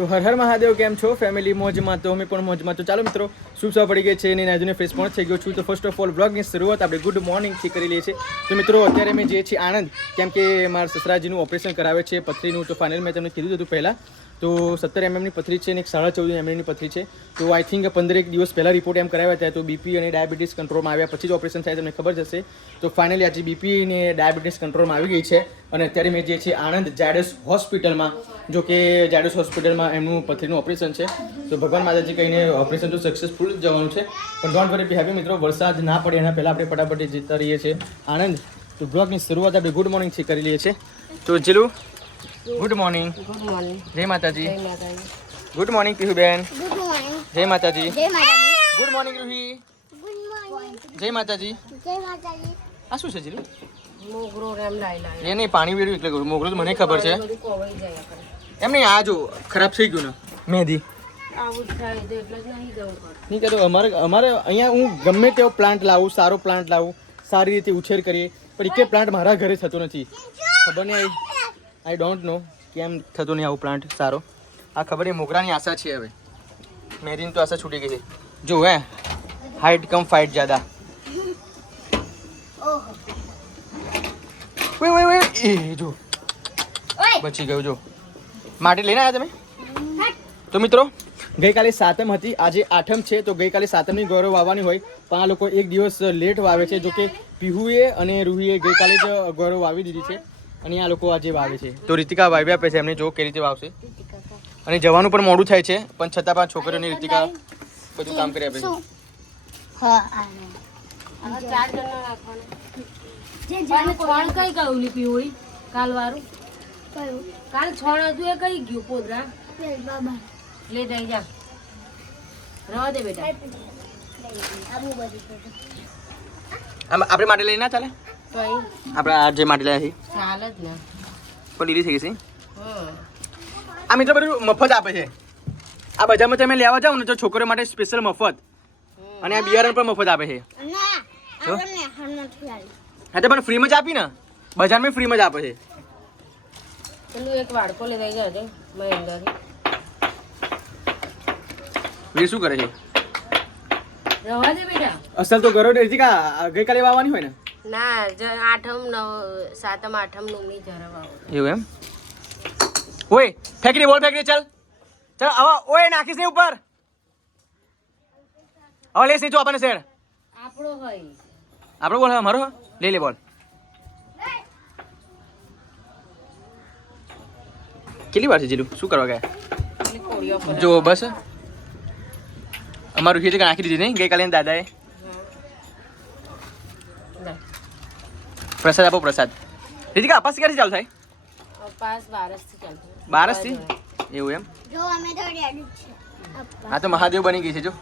તો હર હર મહાદેવ, કેમ છો? ફેમિલી મોજમાં તો, અમે પણ મોજમાં. તો ચાલો મિત્રો, શું સવા પડી ગઈ છે? અને નાજુને ફ્રેશ પણ થઈ ગયો છું. તો ફર્સ્ટ ઓફ ઓલ બ્લોગની શરૂઆત આપણે ગુડ મોર્નિંગથી કરી લઈએ છીએ. તો મિત્રો, અત્યારે મેં જે છીએ આણંદ, કેમ કે મારા સસરાજીનું ઓપરેશન કરાવે છે, પથરીનું. તો ફાઇનલ મેં તમને કીધું હતું પહેલાં. તો સત્તર એમએમની પથરી છે અને એક સાડા ચૌદ એમએમની પથરી છે. તો આઈ થિંક પંદરેક દિવસ પહેલાં રિપોર્ટ એમ કરાવ્યા હતા, તો બીપી અને ડાયાબિટીસ કંટ્રોલમાં આવ્યા. પછી જ ઓપરેશન થાય, તમને ખબર જશે તો ફાઇનલી આજે બીપી અને ડાયાબિટીસ કંટ્રોલમાં આવી ગઈ છે. અને અત્યારે મેં જે છે આણંદ જાડસ હોસ્પિટલમાં જો કે જાડસ હોસ્પિટલમાં એમનું પથરીનું ઓપરેશન છે. તો ભગવાન માતાજી કહીને ઓપરેશન તો સક્સેસફુલ જ જવાનું છે. પણ ડોન્ટ વરી બી મિત્રો, વરસાદ ના પડે, એના પહેલાં આપણે ફટાફટ જતા રહીએ છીએ. આણંદ, તો બ્લોગની શરૂઆત આપણે ગુડ મોર્નિંગથી કરી લઈએ છીએ. તો જીલું ગુડ મોર્નિંગ ગુડ મોર્નિંગ જય માતાજી જય માતાજી ગુડ મોર્નિંગ પીહુબેન ગુડ મોર્નિંગ જય માતાજી જય માતાજી good morning Ruhi good morning જય માતાજી જય માતાજી આ શું છે જીલું? મોગરો રેમ એ નહીં પાણી વેડ્યું એટલે મોગરો તો મને ખબર છે. એમ નહીં આ જો ખરાબ થઈ ગયું ને. જ નહીં જવું કહેતો અમારે અમારે અહીંયા હું ગમે તેવો પ્લાન્ટ લાવું સારો પ્લાન્ટ લાવું સારી રીતે ઉછેર કરીએ પણ એક પ્લાન્ટ મારા ઘરે થતો નથી. ખબર નહીં આઈ ડોન્ટ નો કેમ થતો નહીં આવું પ્લાન્ટ સારો. આ ખબર એ મોગરાની આશા છે હવે. મેરીની તો આશા છૂટી ગઈ છે. જો હે હાઈટ કમ ફાઇટ જ્યાદા. ઓય ઓય ઓય એ જો. બચી ગયું જો. માટી લઈને આવ્યા તમે? તો મિત્રો ગઈકાલે સાતમ હતી આજે આઠમ છે તો ગઈકાલે સાતમની ગૌરવ વાવવાની હોય પણ આ લોકો એક દિવસ લેટ વાવે છે જો કે પીહુએ અને રૂહીએ ગઈકાલે જ ગૌરવ વાવી દીધી છે. અને આ લોકો આજે વાવે છે. તો રીતિકા વાવી આપે છે એમને જો કઈ રીતે વાવશે. અને જવાનું પણ મોડું થાય છે પણ છતાં પણ છોકરીઓની રીતિકા બધું કામ કરી આપે છે. કાલ વાળું કાલ છોણ હતું એ કઈ ગયું પોદરા લે જઈ જા રવા દે બેટા આમ આપણે માટે લઈ ના ચાલે? આપણે આ જે માટે લાવ્યા છે ચાલ જ ને. પણ લીલી થઈ ગઈ છે. આ મિત્રો બધું મફત આપે છે. આ બજારમાં તમે લેવા જાવ ને તો છોકરીઓ માટે સ્પેશિયલ મફત. અને આ બિયારણ પણ મફત આપે છે. નથી હા તો પણ ફ્રીમાં જ આપી ને? બજારમાં ફ્રીમાં જ આપે છે. પેલું એક વાડકો લે જજો મહેન્દ્રથી. શું કરે છે? દે બેટા. અસલ તો ઘરો રીતિકા ગઈકાલે વાવવાની હોય ને. ના જ આઠમ નવ સાતમ આઠમનું એવું એમ? ઓય ફેંકડી બોલ ફેંકડી ચાલ. ચાલ આવા ઓય નાખીશ ને ઉપર. હવે લેસ નીચો આપણને શેર. આપણો હોય. આપણો બોલ હવે મારો લઈ લે બોલ. કેટલી વાર છે જીલું? શું કરવા ગયા? જો બસ. અમારું ખેતી નાખી દીધી નહીં. ગઈકાલે દાદાએ. પ્રસાદ આપો પ્રસાદ. રીતિકા અપાસ ક્યારથી ચાલુ થાય? પાસ બારસથી ચાલતું બારસથી? એવું એમ? જો અમે તો રેડી છે. આ તો મહાદેવ બની ગઈ છે જો.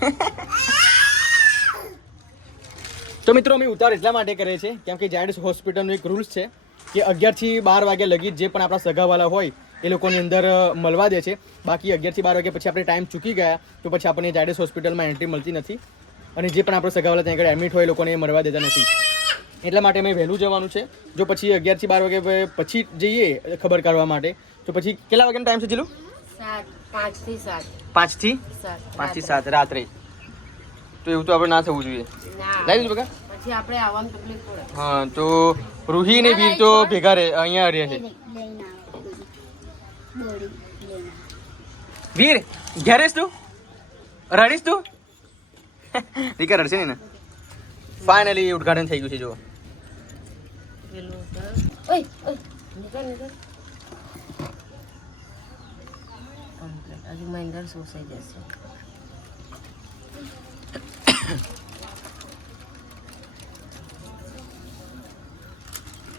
તો મિત્રો અમે ઉતાર એટલા માટે કરે છે કેમ કે જાયન્ટ્સ હોસ્પિટલનો એક રૂલ્સ છે કે અગિયારથી બાર વાગ્યા લગી જે પણ આપણા સગાવાલા હોય એ લોકોની અંદર મળવા દે છે. બાકી અગિયારથી બાર વાગ્યા પછી આપણે ટાઈમ ચૂકી ગયા તો પછી આપણને જાયડસ હોસ્પિટલમાં એન્ટ્રી મળતી નથી. અને જે પણ આપણો સગાવાલા ત્યાં આગળ એડમિટ હોય એ લોકોને મળવા દેતા નથી. એટલા માટે અમે વહેલું જવાનું છે. જો પછી અગિયારથી બાર વાગે પછી જઈએ ખબર કાઢવા માટે. તો પછી કેટલા વાગ્યાનો ટાઈમ છે જીલું? પાંચથી સાત. પાંચથી સાત પાંચથી સાત રાત્રે. તો એવું તો આપણે ના થવું જોઈએ. લાવી દીધું બકા? પછી આપણે આવવામાં તકલીફ પડે હા તો રૂહી ને વીર તો ભેગા રહે અહીંયા રહે છે. વીર ઘેરેશ તું? રડીશ તું? દીકરા રડશે ને? ફાઇનલી ઉદઘાટન થઈ ગયું છે જો પેલું ઓય ઓય નીકળ નીકળ. Complete. હજુ મહેન્દ્ર શોષાઈ જશે?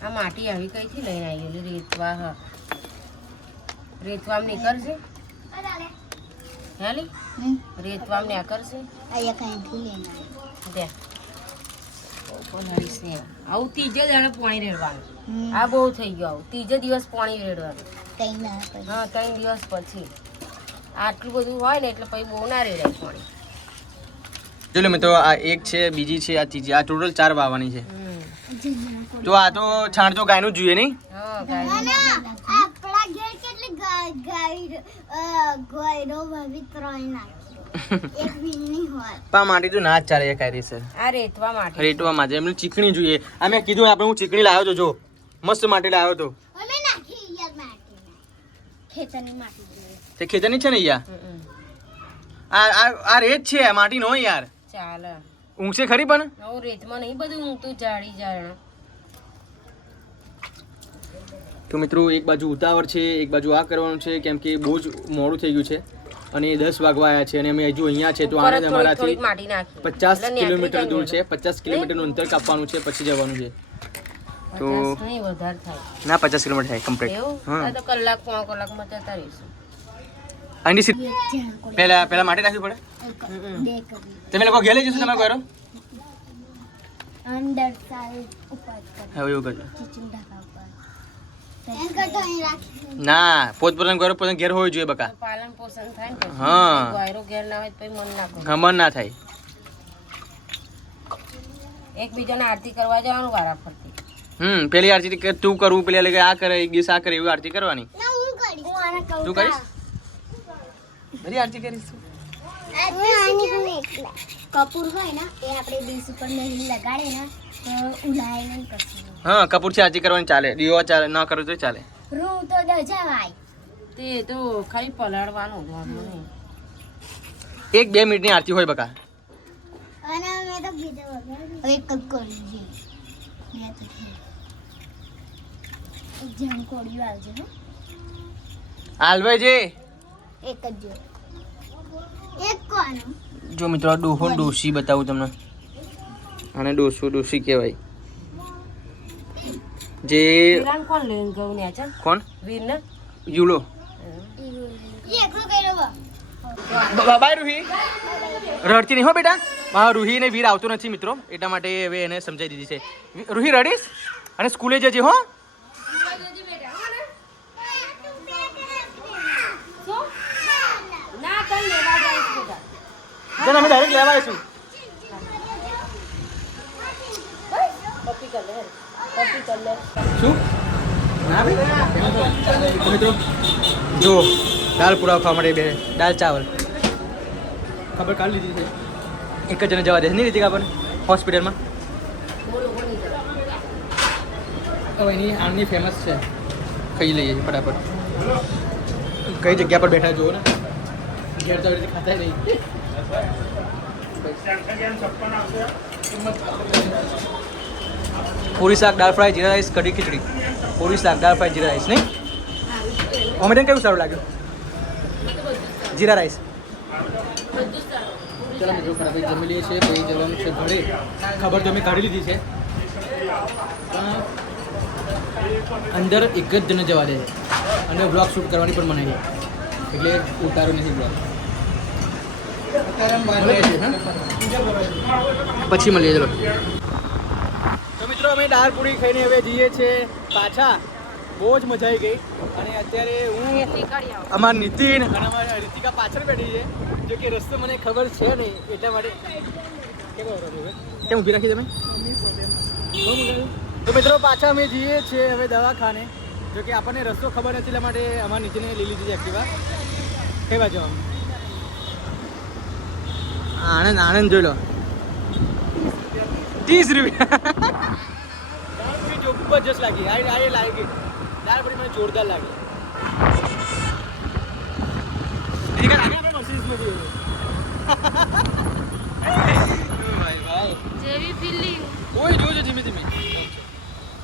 આ માટી આવી કઈથી લઈને આવી રેતવા હા. રેતવામ નીકળશે? હેલી. રેતવામ નીકળશે અહીંયા કંઈથી લઈને આવો. કોણ હરીશ આવું ત્રીજે દાડે પાણી રેડવાનું. આ બહુ થઈ ગયું. આવું ત્રીજે દિવસ પાણી રેડવાનું. કંઈ ના પછી હા ત્રણ દિવસ પછી. આટલું બધું હોય ને એટલે પછી બહુ ના રેડાય પાણી. જો લે મિત્રો આ એક છે બીજી છે આ ત્રીજી. આ ટોટલ ચાર વાવવાની છે. તો આ તો છાણ તો ગાયનું જોઈએ નહીં? હા ગાય આપણા ઘેર કેટલી ગાય ગાય ગોયરો ભાભી ત્રણ નાખી. પા માટી તો ના જ ચાલે એ કાયરી છે આ રેતવા માટે. રેટવા માટે એમને ચીકણી જોઈએ. આ મેં કીધું આપણે હું ચીકણી લાવ્યો તો જો મસ્ત માટી લાવ્યો તો. અમે નાખી યાર માટી ખેતરની માટી જોઈએ. તે ખેતરની છે ને યાર? આ આ આ રેત છે આ માટી નો યાર. ચાલે. ઊંઘશે ખરી પણ? નવું રેતમાં નહીં બધું ઊંઘતું જાડી જાણ તો મિત્રો એક બાજુ ઉતાવળ છે એક બાજુ આ કરવાનું છે કેમ કે બહુ જ મોડું થઈ ગયું છે. અને દસ વાગવા આવ્યા છે અને અમે હજુ અહીંયા છે તો આણંદ અમારાથી થોડીક માટી નાખી. પચાસ કિલોમીટર દૂર છે પચાસ કિલોમીટરનું અંતર કાપવાનું છે પછી જવાનું છે. તો- ના પચાસ કિલોમીટર થાય કમ્પ્લીટ હા. આ તો કલાક પોણો કલાકમાં જતા રહીશું. આની સીટ પહેલા પહેલા માટી નાખવી પડે. તમે લોકો ઘેર લઈ જશો તમારે ઘરો? અંદર સાઈડ ઉપર હવે એવું કરજો કિચન ઢાકા ઉપર એમ કરતો અહીં રાખી ના પોતપોતાનું ઘર પોતાનું ઘેર હોવું જોઈએ બકા. પાલન પોષણ થાય ને હા. ઘેર ના હોય તો મન ના કરે હમણ ના થાય. એકબીજાને આરતી કરવા જવાનું વારા ફરતી. હમ પેલી આરતી કે તું કરવું પેલી લગે આ કરે એક દિવસ આ કરે એવી આરતી કરવાની. ના હું કરીશ. હું આને કહું. તું કરીશ? બધી આરતી કરીશ તું? કપૂર હોય ને એ આપણે ડીશ ઉપર નહીં લગાડે ને તો કપૂર છે હા આરતી કરવાની ચાલે. દીવા ચાલે ના કરો તો ચાલે. રૂ તો દજાવાય તે તો ખાલી પલાળવાનું એક બે મિનિટની આરતી હોય બકા. અને મેં તો બીજો વગર એક કરી છે. મેં તો છે. એક આવજો હો. જે. એક જ જો એક કોનું જો મિત્રો ડોહો ડોસી બતાવું તમને. અને ડોસું ડોસી કહેવાય. જે કોણ લઈને ગયું ને? કોણ? યુલો. બાય રૂહી. રડતી નહીં હો બેટા. હા રૂહીને વીર આવતો નથી મિત્રો. એટલા માટે હવે એને સમજાવી દીધી છે. રૂહી રડીશ અને સ્કૂલે જજે હો. ના અમે ડાયરેક્ટ લેવા આવીશું. શું? ના બે મિત્રો જો દાળ પૂરા ખાવા માટે બે દાળ ચાવલ. ખબર કાઢી લીધી છે. એક જ જણે જવા દે. નહીં લીધી ખબર હોસ્પિટલમાં? હવે એની આણની ફેમસ છે. ખાઈ લઈએ છીએ ફટાફટ. કઈ જગ્યા પર બેઠા જુઓ ને. ઘેર તો રીતે ખાતા નહીં. પૂરી શાક દાળ ફ્રાય જીરા રાઈસ કઢી ખીચડી. પૂરી શાક દાળ ફ્રાય જીરા રાઈસ નહીં? ઓમેટન કેવું સારું લાગ્યું? જીરા રાઈસ. ચાલો મિત્રો ફટાફટ જમી લઈએ છીએ પછી જવાનું છે ઘરે ખબર તો અમે કાઢી લીધી છે. અંદર એક જ જણ જવા દે અને બ્લોગ શૂટ કરવાની પણ મનાઈ છે. એટલે ઉતારો નથી બ્લોગ પછી મળીએ ચલો. મિત્રો, અમે દાળ પૂરી ખાઈને હવે જઈએ છીએ પાછા. બહુ જ મજા આવી ગઈ. અને અત્યારે હું અમારા નીતિન અને અમારા રીતિકા પાછળ બેઠી છે. જો કે રસ્તો મને ખબર છે નહીં, એટલા માટે કેમ ઊભી રાખી તમે. તો મિત્રો, પાછા અમે જઈએ છીએ હવે દવાખાને. જો કે આપણને રસ્તો ખબર નથી, એટલા માટે અમારા નીતિને લઈ લીધી છે એક્ટિવા. કઈ બાજુ આણંદ આણંદ જોઈ લો. ત્રીસ રૂપિયા. જબરજસ્ત લાગી. આ આ એ લાગી. ત્યાર પછી મને જોરદાર લાગી. જેવી ફિલિંગ કોઈ જોજો ધીમે ધીમે?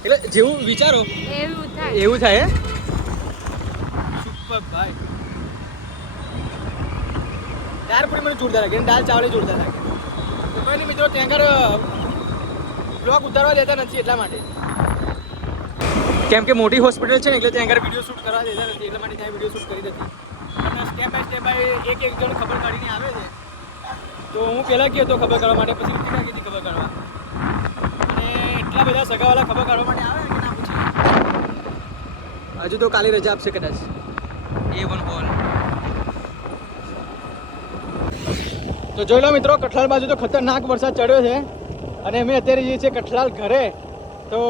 એટલે જેવું વિચારો એવું થાય. એવું થાય હે? સુપર ભાઈ. દાળ પૂરી મને જોરદાર લાગે. દાળ ચાવલે જોરદાર લાગે. કોઈ મિત્રો ત્યાં આગળ બ્લોગ ઉતારવા દેતા નથી એટલા માટે. કેમ કે મોટી હોસ્પિટલ છે ને એટલે ત્યાં આગળ વીડિયો શૂટ કરવા દેતા નથી એટલા માટે ત્યાં વીડિયો શૂટ કરી અને સ્ટેપ બાય સ્ટેપ બાય એક એક જણ ખબર કાઢીને આવે છે. તો હું પહેલાં ગયો હતો ખબર કાઢવા માટે પછી રીતિકા કીધી ખબર કાઢવા. અને એટલા બધા સગાવાલા ખબર કાઢવા માટે આવે કે ના પૂછે? હજુ તો કાલે રજા આપશે કદાચ. એ વન બોલ. તો જોઈ લો મિત્રો કઠલાલ બાજુ તો ખતરનાક વરસાદ ચડ્યો છે. અને અમે અત્યારે જઈએ છીએ કઠલાલ ઘરે તો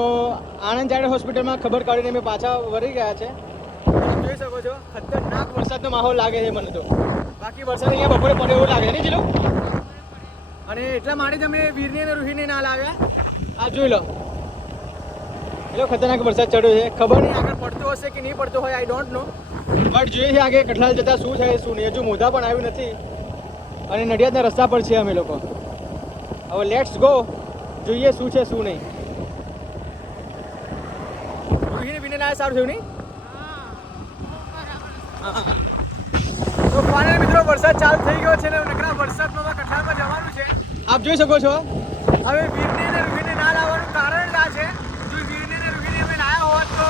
આણંદ ચાઇલ્ડ હોસ્પિટલમાં ખબર કાઢીને અમે પાછા વળી ગયા છે. જોઈ શકો છો, ખતરનાક વરસાદનો માહોલ લાગે છે મને તો. બાકી વરસાદ અહીંયા બપોરે પડે એવું લાગે, નહીં જીલો અને એટલા માટે જ અમે વીરને અને રૂહીને ના લાવ્યા. આ જોઈ લો. એટલો ખતરનાક વરસાદ ચડ્યો છે. ખબર નહીં આગળ પડતો હશે કે નહીં પડતો હોય આઈ ડોન્ટ નો બટ જોઈએ છે આગળ કઠલાલ જતા શું છે શું નહીં. હજુ મોઢા પણ આવ્યું નથી. અને નડિયાદના રસ્તા પર છે અમે લોકો. હવે લેટ્સ ગો જોઈએ શું છે, શું નહીં રૂહીને વિને ના સારું થયું નહીં? તો ફાઇનલ મિત્રો વરસાદ ચાલુ થઈ ગયો છે ને નકરા વરસાદમાં હવે કઠલાલમાં જવાનું છે. આપ જોઈ શકો છો. હવે વીરને અને રૂહીને ના લાવવાનું કારણ જ આ છે. જો વીરને અને રૂહીને અમે લાવ્યા હોત તો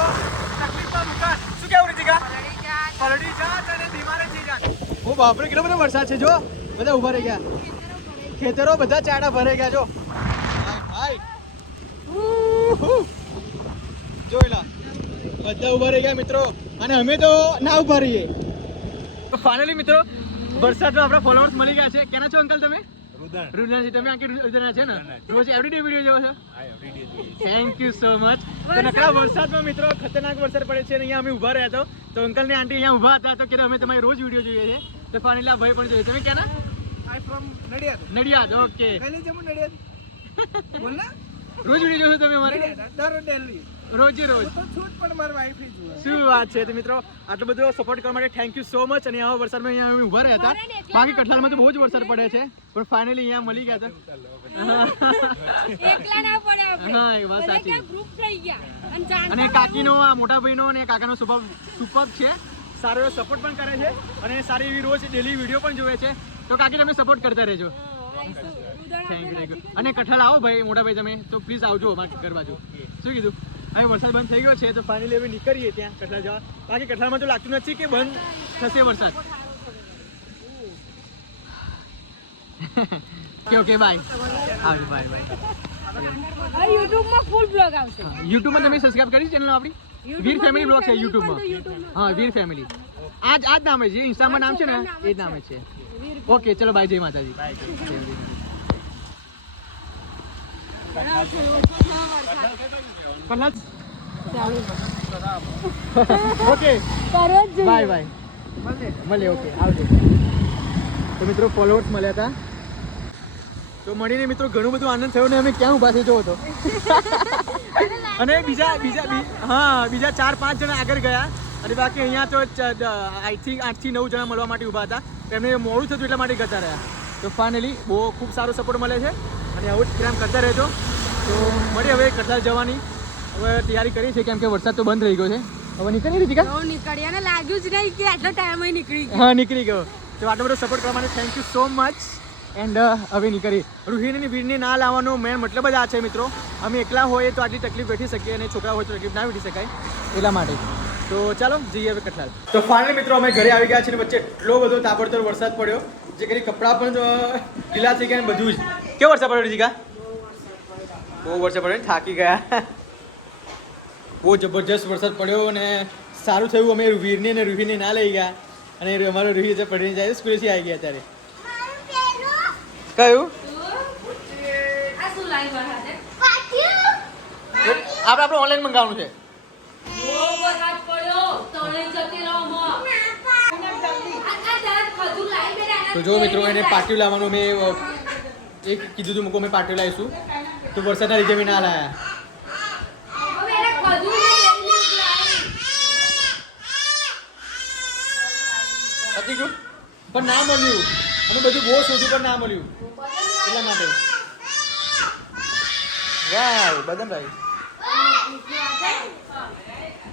તકલીફમાં મુકાત. શું કેવું રીતિકા? પલડી જાત અને બીમાર થઈ જાત. ઓ બાપરે કેટલો બધો વરસાદ છે જો. બધા ઊભા રહી ગયા. ખેતરો બધા ચાડા ભરાઈ ગયા જો. ભાઈ. જોઈ બધા ઊભા રહી ગયા મિત્રો. અને અમે તો ના ઊભા રહીએ. તો ફાઇનલી મિત્રો વરસાદમાં આપણા ફોલોઅર્સ મળી ગયા છે. કેના છો અંકલ તમે? રુદન. તમે આખી રુદના છે ને? રોજ એવરીડે વીડિયો જોવો છો? થેન્ક યુ સો મચ તો નકરા વરસાદમાં મિત્રો ખતરનાક વરસાદ પડે છે અને અહીંયા અમે ઊભા રહ્યા તો તો અંકલ ને આંટી અહીંયા ઊભા હતા તો કે અમે તમારી રોજ વીડિયો જોઈએ છે. તો ફાઇનલી આ ભાઈ પણ જોઈએ તમે કેના I from Nadiad. Nadiad okay કઈ જમું નડિયાદ. બોલ ને રોજ વીડિયો જોશો તમે અમારે? દર ડેલી. રોજે રોજ. હું તો છું જ પણ મારી વાઈફ જુએ શું વાત છે તો મિત્રો? આટલો બધો સપોર્ટ કરવા માટે થેન્ક યુ સો મચ અને આવા વરસાદમાં અહીંયા અમે ઊભા રહ્યા હતા. બાકી કઠલાલમાં તો બહુ જ વરસાદ પડે છે. પણ ફાઇનલી અહીંયા મળી ગયા હતા. એકલા ના પડે આપણે. હા એ વાત સાચી. ગ્રુપ થઈ ગયા. અને કાકીનો આ મોટા ભાઈનો અને કાકાનો સ્વભાવ સુપર છે. સારો એવો સપોર્ટ પણ કરે છે. અને સારી એવી રોજ ડેલી વીડિયો પણ જોવે છે. તો કાકી તમે સપોર્ટ કરતા રહેજો. થેન્ક યુ આપણે અને કઠાલ આવો ભાઈ મોટા ભાઈ તમે. તો પ્લીઝ આવજો અમારા ઘર બાજુ. શું કીધું? હવે વરસાદ બંધ થઈ ગયો છે તો ફાઇનલી હવે નીકળીએ ત્યાં કઠલા જવા. બાકી કઠલામાં તો લાગતું નથી કે બંધ થશે વરસાદ. ઓકે ઓકે બાય આવજો બાય બાય યુટ્યુબમાં ફૂલ બ્લોગ આવશે. યુટ્યુબમાં તમે સબસ્ક્રાઇબ કરી ચેનલ આપણી? વીર ફેમિલી બ્લોગ છે યુટ્યુબમાં. હા વીર ફેમિલી આજ આજ નામે છે ઇન્સ્ટામાં નામ છે ને? એ જ નામે છે. ઓકે ચલો બાય જય માતાજી. પ્રહલાદ ઓકે. Bye bye. મળે ઓકે. આવજો. તો મિત્રો ફોલોઅર્સ મળ્યા હતા તો મળીને મિત્રો ઘણું બધું આનંદ થયો ને અમે ક્યાં ઊભા છે જોવો તો. અને બીજા બીજા હા બીજા ચાર પાંચ જણા આગળ ગયા. અને બાકી અહીંયા તો આઈ થિંક આઠથી નવ જણા મળવા માટે ઊભા હતા. એમને મોડું થતું એટલા માટે કરતા રહ્યા. તો ફાઇનલી બહુ ખૂબ સારો સપોર્ટ મળે છે. અને આવું જ પ્રેમ કરતા રહેજો. તો મળી હવે કટલાલ જવાની. હવે તૈયારી કરી છે કેમ કે વરસાદ તો બંધ રહી ગયો છે. હવે નીકળી રહી કા? બહુ નીકળ્યા ને લાગ્યું જ નહીં કે આટલો ટાઈમ નીકળી ગયો. હા નીકળી ગયો. તો આટલો બધો સપોર્ટ કરવા માટે thank you so much and હવે નીકળી. રૂહિણીની ભીડને ના લાવવાનો મેન મતલબ જ આ છે મિત્રો. અમે એકલા હોઈએ તો આટલી તકલીફ વેઠી શકીએ અને છોકરા હોય તો તકલીફ ના વેઠી શકાય. એટલા માટે. તો ચાલો જઈએ હવે કઠલાલ તો ફાઇનલ મિત્રો અમે ઘરે આવી ગયા છે ને વચ્ચે એટલો બધો તાબડતોડ વરસાદ પડ્યો જે કરી કપડાં પણ ઢીલા લીલા થઈ ગયા ને બધું જ. કેવો વરસાદ પડ્યો જીકા બહુ વરસાદ પડ્યો થાકી ગયા. બહુ જબરજસ્ત વરસાદ પડ્યો અને સારું થયું. અમે વીરને અને રૂહીને ના લઈ ગયા. અને અમારો રૂહી જે પડીને જાય સ્કૂલેથી આવી ગયા ત્યારે. કયું? આપણે આપણે ઓનલાઈન મંગાવવાનું છે. તો જો મિત્રો એને પાટિયું લાવવાનું મેં એક કીધું હતું મૂકો મેં પાટિયું લાવીશું. તો વરસાદના લીધે બી ના લાયા. પતી ગયું? પણ ના મળ્યું. અમે બધું બહુ શોધ્યું પણ ના મળ્યું. એટલા માટે. વાવ બદન ભાઈ